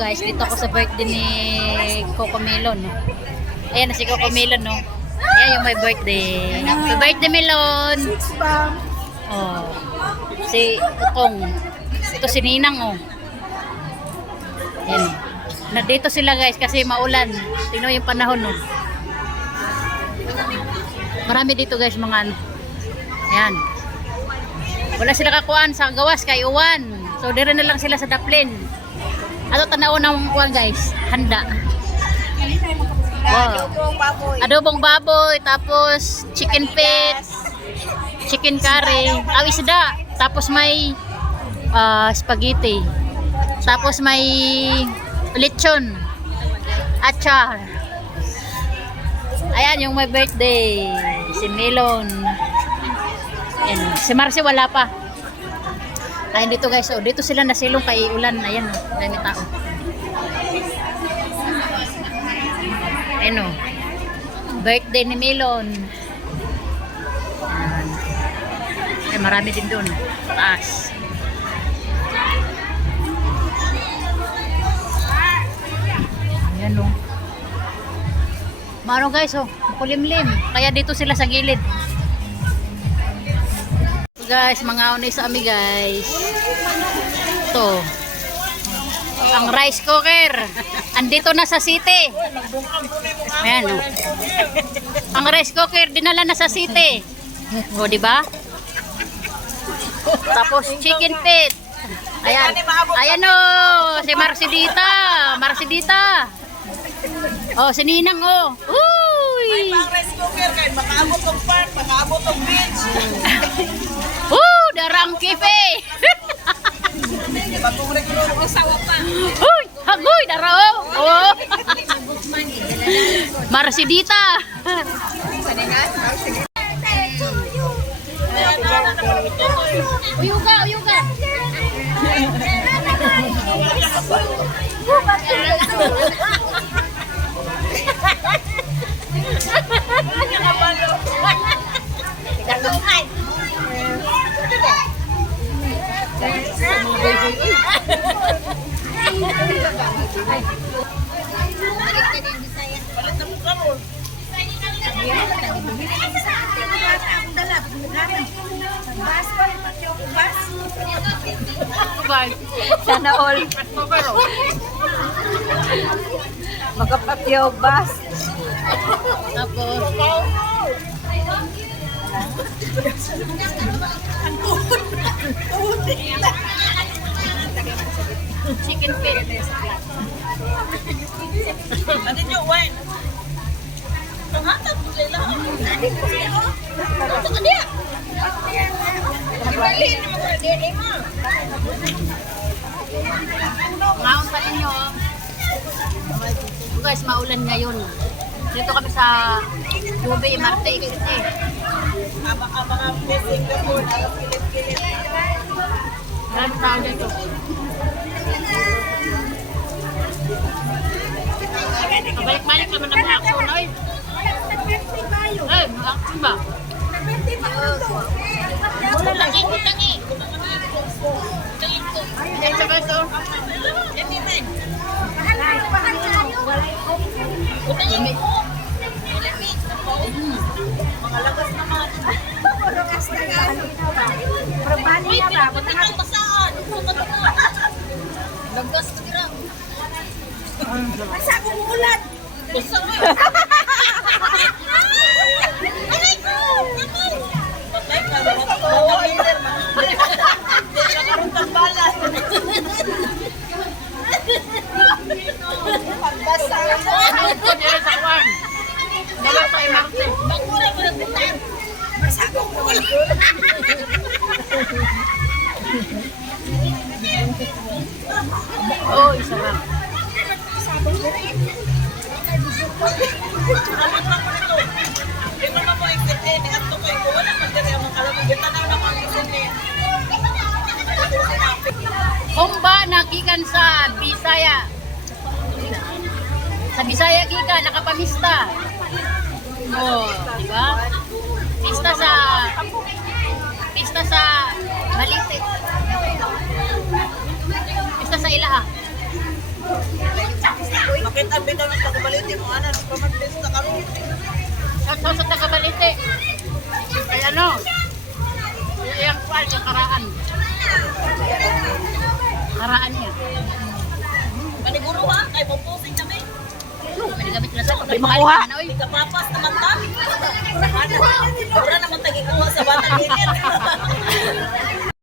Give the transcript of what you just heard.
guys, dito ako sa birthday ni Coco Melon. Ayan na si Coco Melon, no? Ayan yung my birthday. Happy birthday, Melon! Oh. Si Utong. Ito si Ninang, oh. Ayan. Nandito sila guys kasi maulan. Tingnan yung panahon, no? Marami dito guys mga ano. Ayan. Wala sila kakuan sa gawas kay uwan. So dire na lang sila sa daplin. Ato tanaw ng kuan guys, handa. Wow. Adobong baboy, tapos chicken feet, chicken curry, isda, tapos may spaghetti. Tapos may lechon. Achar. Ayan yung my birthday. Si Melon. Ayan. Si Marcy wala pa. Ayun dito guys, oh, dito sila nasilong kay ulan. Ayan, oh, dami tao. Ayan, oh. Birthday ni Melon. Ayan. Ay, marami din doon. Taas. Ayan, oh. Maano guys, oh, kulimlim. Kaya dito sila sa gilid. Guys, mga unay sa ami guys. Ito. Ang rice cooker. Andito na sa city. Ayan, oh. Ang rice cooker dinala na sa city. O, di ba? Tapos chicken feet. Ayan. Ayan, oh, si Marcidita. Marcidita. Oh, si Ninang, oh. Uy. Ay, pang rice cooker kay makaabot ng park, makaabot ng beach. Darang kipe. Bagong regular ng asawa pa. Uy, hagoy darao. Oh. Marcidita. Uyuga, uyuga. Sana all. Magkapatyaw bus. Tapos chicken feet. Ano nyo, wine? Ang hatag mo sila. Ito ka niya. Ibalin naman ka din mo. Ngaon pa ninyo. Guys, maulan ngayon. Dito kami sa Dubai, Marte, City. Mga missing the food, ang kilip-kilip. Marami tao dito. Balik-balik naman ang mga aksyon, oy. Eh, mga aksyon ba? Tangi ko, tangi. Ayan sa guys, oh. Mga lagas naman. Lagas na ka. Probani na ba? Ang basaan. Lagas ka dira. Masa akong ulat. Basta mo. Aray ko! Patay ka. Oo, leader. Nagkaroon kang balas. Pagbasa. Ito, dito sa kwan. Dala sa Marte. Bakura mo na bitan. Masa akong ulat. Oh, isa lang. Salamat lang po nito. Hindi naman mo ikiti. Nihanto ko yung wala man diri ang kalamang. Gitanaw na mga isini. Kumba nagikan sa Bisaya. Sa Bisaya gikan nakapamista. Oh, di ba? Pista sa Malite. Pista sa Ilaha. Sakit ang bitaw ng tagabaliti mo, ano, nung pamagpista kami. Sa Tagabalite. Ay ano? Yung kuwan, yung karaan. Karaan niya. Paniguro ha, kay pupusing kami. Pwede gamit na sa May makuha. Hindi ka papas naman ta. Ano? Mura naman tagikuha sa batang init.